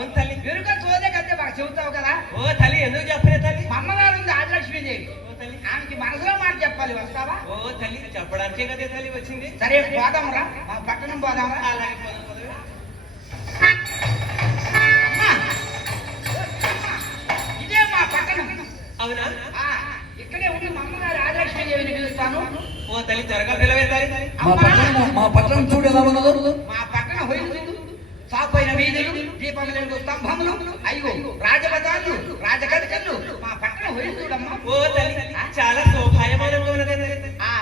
అవును తల్లి. ఎరుక చోదే కదే బాగా చెబుతావు కదా. ఓ తల్లి ఎందుకు చెప్పలే తల్లి? మా అమ్మగారు ఉంది ఆదిలక్ష్మీదేవి. ఓ తల్లి ఆమెకి మనసులో మాట చెప్పాలి, వస్తావా? ఓ తల్లి చెప్పడానికే కదే తల్లి వచ్చింది. సరే పోదాంరా, మా పట్టణం పోదాంరా. అలాగే పోదాం పదవి. ఇదే మా పట్టణం. అవునా? ఇక్కడే ఉన్న మా అమ్మగారు ఆదిలక్ష్మీదేవిని పిలుస్తాను. ఓ తల్లి త్వరగా పిలవే తల్లి. మా పట్టణం చూడు ఎలా ఉన్నదో. మా పట్టణ హొయ్యలు, సాపైన వీధులు, దీపములు, స్తంభములు, అయ్యో రాజబజార్లు, రాజగదికలు, మా పట్టణ హొయ్యలు చూడమ్మా. ఓ తల్లి చాలా శోభాయమానంగా ఉన్నది.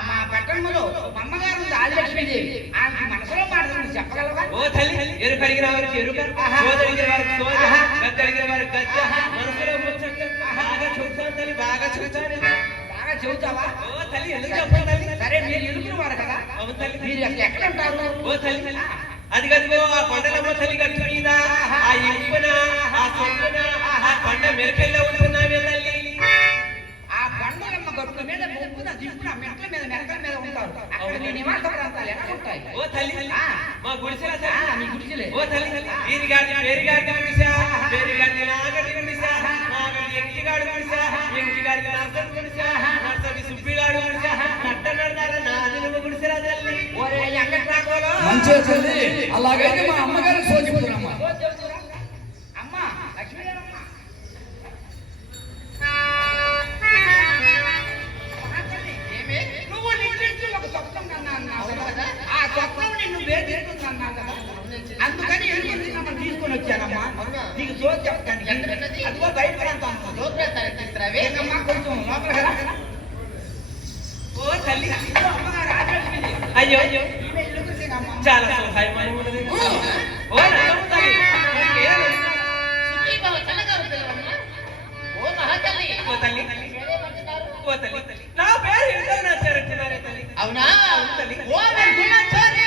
మా పట్టణంలో మా అమ్మగారు ఉంది ఆదిలక్ష్మీదేవి. ఆమె మనసులో మాట్లాడి చెప్పగలవా? ఓ తల్లి ఎరుకు అడిగిన వారికి ఎరుక, సోద అడిగిన వారికి సోద, గద్ద అడిగిన వారికి గద్ద, మనసులో ముచ్చట బాగా చెబుతాను తల్లి, బాగా చెబుతాను. బాగా చెబుతావా? ఓ తల్లి ఎందుకు చెప్పాలి తల్లి? సరే మీరు ఎలుగురు వారు కదా. అవును తల్లి. మీరు ఎక్కడ ఉంటారు? ఓ తల్లి అది కదిగో ఆ కొండలమ్మ తల్లి గట్టు మీద ఆ ఇంపున ఆ సొప్పున ఆ కొండ మెరకెళ్ళ ఉంటున్నావే తల్లి. ఆ కొండలమ్మ గట్ల మీద ముప్పున దింపున మెట్ల మీద మెరకల మీద ఉంటారు. అక్కడ మీ నివాస ప్రాంతాలు ఎలా ఉంటాయి? ఓ తల్లి మా గుడిసెల మీ గుడిసెలే. ఓ తల్లి వీరిగాడి పేరుగాడి గుడిసా, పేరుగాడి నాగడి గుడిసా, నాగడి ఎంటిగాడు గుడిసా, ఎంటిగాడికి నర్సడి గుడిసా, నర్సడి సుబ్బిగాడు గుడిసా, నట్ట నడదాల నాదినమ్మ గుడిసెరా తల్లి. ఓరే ఎంగట్రాకోలో మంచిగా తల్లి. అలాగైతే మా అమ్మగారు సోచిపోతున్నా. అమ్మా లక్ష్మీదేవమ్మ, నువ్వు నిద్రించి ఒక స్వప్నం కన్నా అన్నావు కదా. ఆ స్వప్నం నిన్ను వేధిస్తుంది అన్నావు కదా. అందుకని ఎలుగురిని మమ్మల్ని తీసుకొని వచ్చానమ్మా. నీకు జోతి చెప్తాను. అదిగో బయట ప్రాంతం ఏకమ్మా, కొంచెం లోపలికి రా. ఓ తల్లి అమ్మగారు ఆదిలక్ష్మీదేవి. అయ్యో అయ్యో ఈమె ఎలుగురిసేనమ్మా. చాలా శోభాయమానం ఉన్నది. ఓ నల్లమ్మ తల్లి ఓ తల్లి ఓ తల్లి నా పేరు ఎంతో నచ్చారంటున్నారే తల్లి. అవునా? అవును తల్లి. ఓ వెంకటాచారి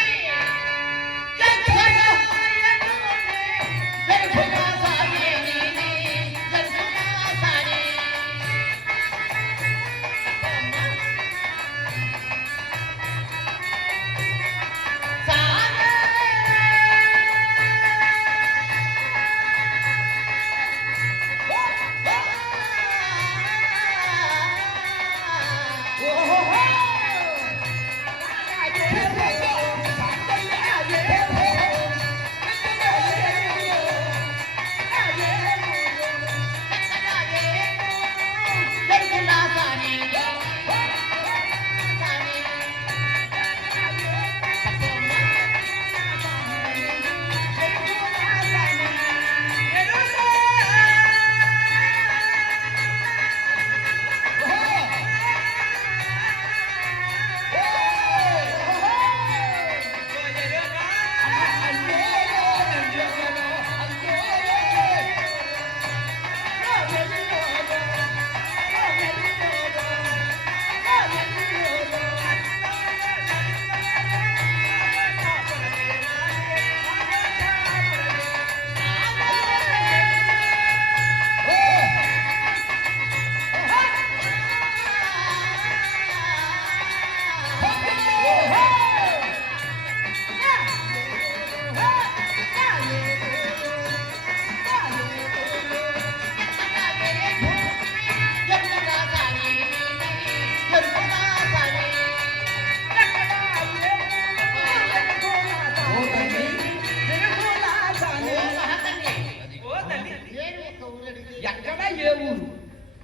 ఎక్కడ ఏ ఊరు?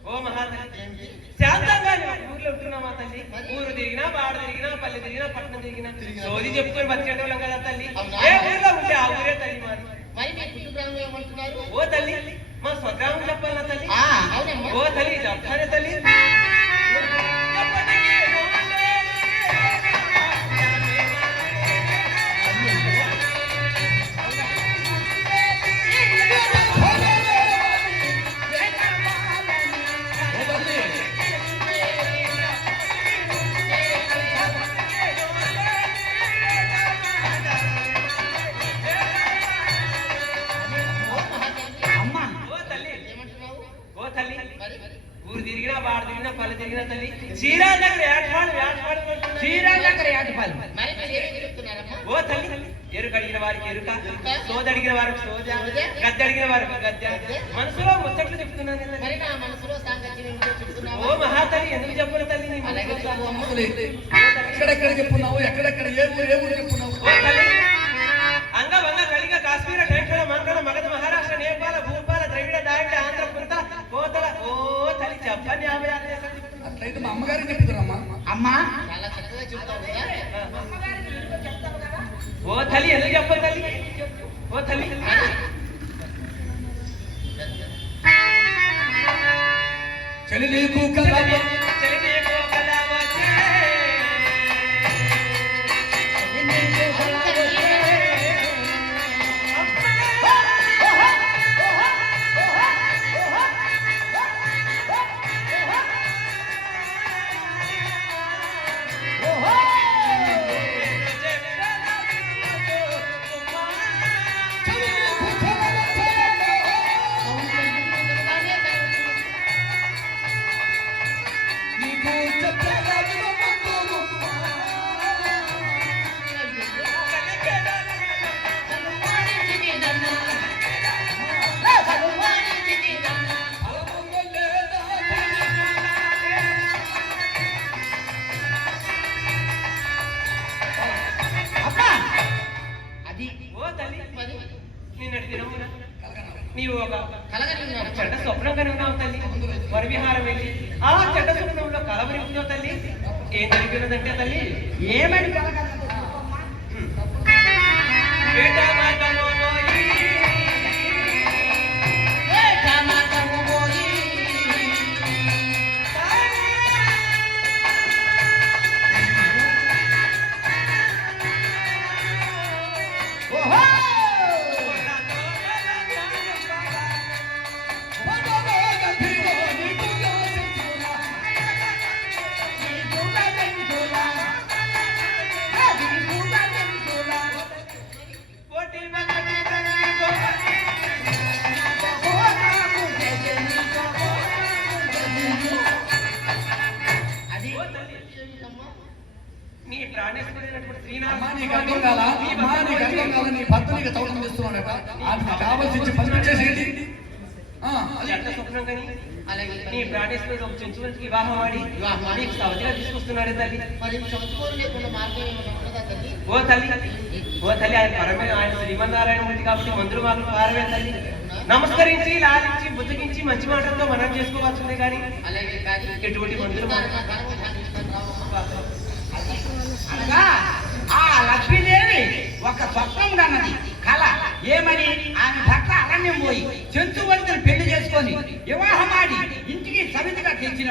ఓ మహాతల్లి శాంతంగా ఊర్లో ఉంటున్నామా తల్లి? ఊరు తిరిగినా, బాడ తిరిగినా, పల్లె తిరిగినా, పట్టణం తిరిగినా సోది చెప్పుకొని బతికేటోళ్ళం కదా తల్లి. ఏ ఊర్లో ఉంటే ఆ ఊరే తల్లి మాది. ఓ తల్లి మా స్వగ్రామం చెప్పాలా తల్లి? ఓ తల్లి చెప్తానే తల్లి. ఊరు తిరిగినా, బాడ తిరిగినా, పల్లె తిరిగినా తల్లి శ్రీరాజ్ దగ్గర ఏటపాడు శ్రీరాజ్ దగ్గర ఏటపాడు. ఓ తల్లి ఎరుక అడిగిన వారికి ఎరుక, సోది అడిగిన వారికి సోద, గద్దె అడిగిన వారికి గద్దె. మనసులో ముచ్చట్లు చెప్తున్నాను కదా. మరి నా మనసులో సాంగత్యం ఏంటో చెప్తున్నావా? ఓ మహాతల్లి, ఎందుకు చెప్పను తల్లి నీ అలాగే మనసులో? చెప్పు అమ్మ. ఎక్కడెక్కడ చెప్పున్నావు, ఎక్కడెక్కడ ఏ ఊరు చెప్పున్నావు? ఓ తల్లి, అంగ వంగ కలిగ కాశ్మీర టెంకడ మంగళ మగధ మహారాష్ట్ర నేపాల భూపాల ద్రవిడ దాయిడ ఆంధ్ర పుంతల కోతల. ఓ తల్లి చెప్పని 56 దేశాలు చెప్తున్నా. అట్లయితే మా అమ్మగారికి చెప్తున్నారమ్మా. అమ్మా చాలా చక్కగా చెప్తావు కదా. ఓ తల్లి, ఎందుకు చెప్పను తల్లి? ఓ తల్లి, చెల్లి నీకు కలవ చెలి నీకు కలవచ్చే. నీకు చెప్పగలను అమ్మా అది ఓ తల్లి, మరి నిన్నటి దినమున నీవు ఒక కలగలిగినాడు. చెడ్డ స్వప్నం కనుగొన్నావు తల్లి. వరి విహారం వెళ్ళి ఆ చెడ్డ స్వప్నంలో కలవరింపుతో తల్లి ఏం జరిగినదంటే తల్లి, ఏమని కలగలదు? వేట మార్గము పోయి పోటీ పక్కటి తల్లి పోటీ. అది ఓ తల్లి, నీ ప్రాణేశ్వరుడైనటువంటి అమ్మా శ్రీనాథ నీకు అర్థం కాలా? అమ్మా నీకు అర్థం కాలా? నీ భర్త నీకు తౌడం చేస్తున్నాడట. ఆమెకు కావాల్సి పనిచేసేది. చెడ్డ స్వప్నం కని అలాగే నీ ప్రాణేశ్వరుడు ఒక చెంచువంతికి వివాహం ఆడి నీకు సవతిగా తీసుకొస్తున్నాడు తల్లి. మరి చదువుకోరు లేకుండా మార్గం ఏమైనా ఉన్నదా తల్లి? ఓ తల్లి, ఓ తల్లి, ఆయన పరమే ఆయన శ్రీమన్నారాయణ మూర్తి కాబట్టి మందులు మాకు పారవే తల్లి. నమస్కరించి లాలించి బుద్ధగించి మంచి మాటలతో మనం చేసుకోవాల్సిందే కానీ అలాగే కానీ ఎటువంటి మందులు అనగా ఆ లక్ష్మీదేవి ఒక స్వప్నం కన్నది కళ. ఏమని? ఆమె భర్త అరణ్యం పోయి జంతువులను పెళ్లి చేసుకొని వివాహమాడి ఇంటికి సమితిగా తెచ్చిన